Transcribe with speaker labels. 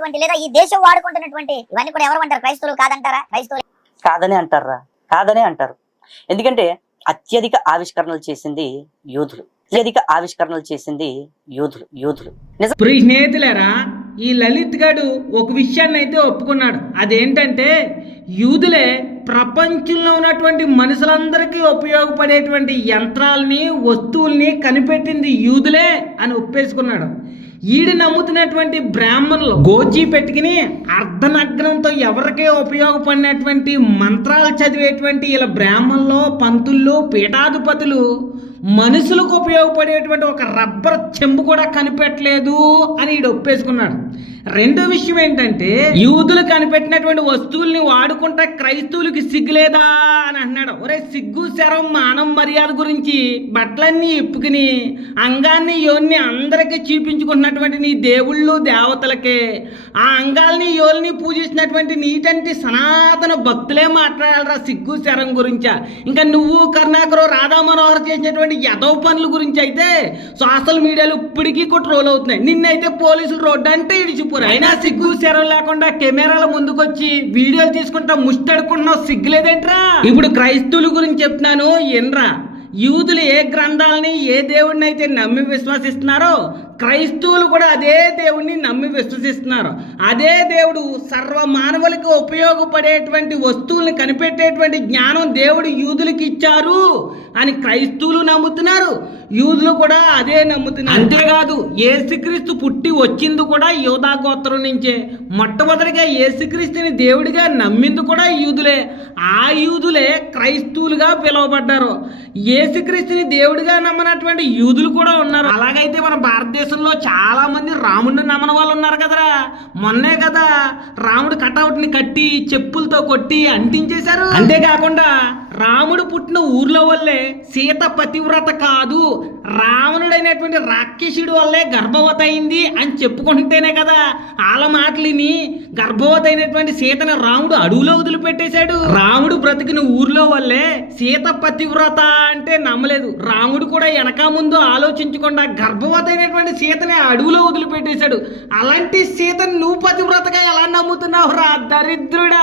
Speaker 1: వాడుకుంటున్నటువంటి లేదా ఈ దేశం వాడుకుంటున్నటువంటి ఇవన్నీ కూడా ఎవరు అంటారు? క్రైస్తవులు కాదంటారా? క్రైస్తవులు
Speaker 2: కాదని అంటారా? కాదనే అంటారు. ఎందుకంటే అత్యధిక ఆవిష్కరణలు చేసింది యూదులు అత్యధిక ఆవిష్కరణలు చేసింది యూదులు యూదులు
Speaker 3: ప్రియ స్నేహితులారా ఈ లలిత్ గాడు ఒక విషయాన్ని అయితే ఒప్పుకున్నాడు. అదేంటంటే యూదులే ప్రపంచంలో ఉన్నటువంటి మనుషులందరికీ ఉపయోగపడేటువంటి యంత్రాలని వస్తువుల్ని కనిపెట్టింది యూదులే అని ఒప్పేసుకున్నాడు. ఈడు నమ్ముతున్నటువంటి బ్రాహ్మణులు గోచి పెట్టుకుని అర్ధనగ్నంతో ఎవరికే ఉపయోగపడినటువంటి మంత్రాలు చదివేటువంటి ఇలా బ్రాహ్మణులు పంతుల్లో పీఠాధిపతులు మనుషులకు ఉపయోగపడేటువంటి ఒక రబ్బర్ చెంబు కూడా కనిపెట్టలేదు అని ఈడు ఒప్పేసుకున్నాడు. రెండో విషయం ఏంటంటే యూదులు కనిపెట్టినటువంటి వస్తువుల్ని వాడుకుంటే క్రైస్తవులకి సిగ్గులేదా అని అంటున్నాడు. ఒరే సిగ్గు శరం మానం మర్యాద గురించి బట్టలన్నీ ఇప్పుకుని అంగాన్ని యోన్ని అందరికీ చూపించుకుంటున్నటువంటి నీ దేవుళ్ళు దేవతలకే ఆ అంగాల్ని యోల్ని పూజిస్తున్నటువంటి నీటంటి సనాతన భక్తులే మాట్లాడాలరా సిగ్గు శరం గురించా. ఇంకా నువ్వు కరుణాకరు రాధా మనోహర్ చేసినటువంటి యదవ పనుల గురించి అయితే సోషల్ మీడియాలో ఇప్పటికీ కూడా ట్రోల్ అవుతున్నాయి. నిన్నైతే పోలీసులు రోడ్డు అంటే ఇప్పుడు అయినా సిగ్గు శరం లేకుండా కెమెరాల ముందుకొచ్చి వీడియోలు తీసుకుంటా ముష్టడుకుంటున్నావు సిగ్గులేదేంట్రా? ఇప్పుడు క్రైస్తవుల గురించి చెప్తున్నాను ఎన్రా? యూదులు ఏ గ్రంథాలని ఏ దేవుడిని అయితే నమ్మి విశ్వసిస్తున్నారో క్రైస్తవులు కూడా అదే దేవుడిని నమ్మి విశ్వసిస్తున్నారు. అదే దేవుడు సర్వ మానవులకు ఉపయోగపడేటువంటి వస్తువుల్ని కనిపెట్టేటువంటి జ్ఞానం దేవుడు యూదులకు ఇచ్చారు అని క్రైస్తవులు నమ్ముతున్నారు. యూదులు కూడా అదే నమ్ముతున్నారు. అంతేకాదు ఏసుక్రీస్తు పుట్టి వచ్చింది కూడా యూదా గోత్రం నుంచే. మొట్టమొదటిగా ఏసుక్రీస్తుని దేవుడిగా నమ్మింది కూడా యూదులే. ఆ యూదులే క్రైస్తవులుగా పిలువబడ్డారు. ఏసుక్రీస్తుని దేవుడిగా నమ్మనటువంటి యూదులు కూడా ఉన్నారు. అలాగైతే మన భారతదేశం చాలా మంది రాముడిని నమ్మని వాళ్ళు ఉన్నారు కదరా. మొన్నే కదా రాముడు కటౌట్ని కట్టి చెప్పులతో కొట్టి అంటించేశారు. అంతేకాకుండా రాముడు పుట్టిన ఊర్లో వల్లే సీత పతివ్రత కాదు రావణుడైనటువంటి రాక్షసుడి వల్లే గర్భవతి అయింది అని చెప్పుకుంటేనే కదా మాటలిని గర్భవతైనటువంటి అయినటువంటి సీతను రాముడు అడవులో వదిలిపెట్టేశాడు. రాముడు బ్రతికిన ఊర్లో వల్లే సీత పతివ్రత అంటే నమ్మలేదు. రాముడు కూడా వెనక ముందు ఆలోచించకుండా గర్భవతైనటువంటి అయినటువంటి సీతని అడవులో వదిలిపెట్టేశాడు. అలాంటి సీతను నువ్వు పతివ్రతగా ఎలా నమ్ముతున్నావు రా దరిద్రుడా?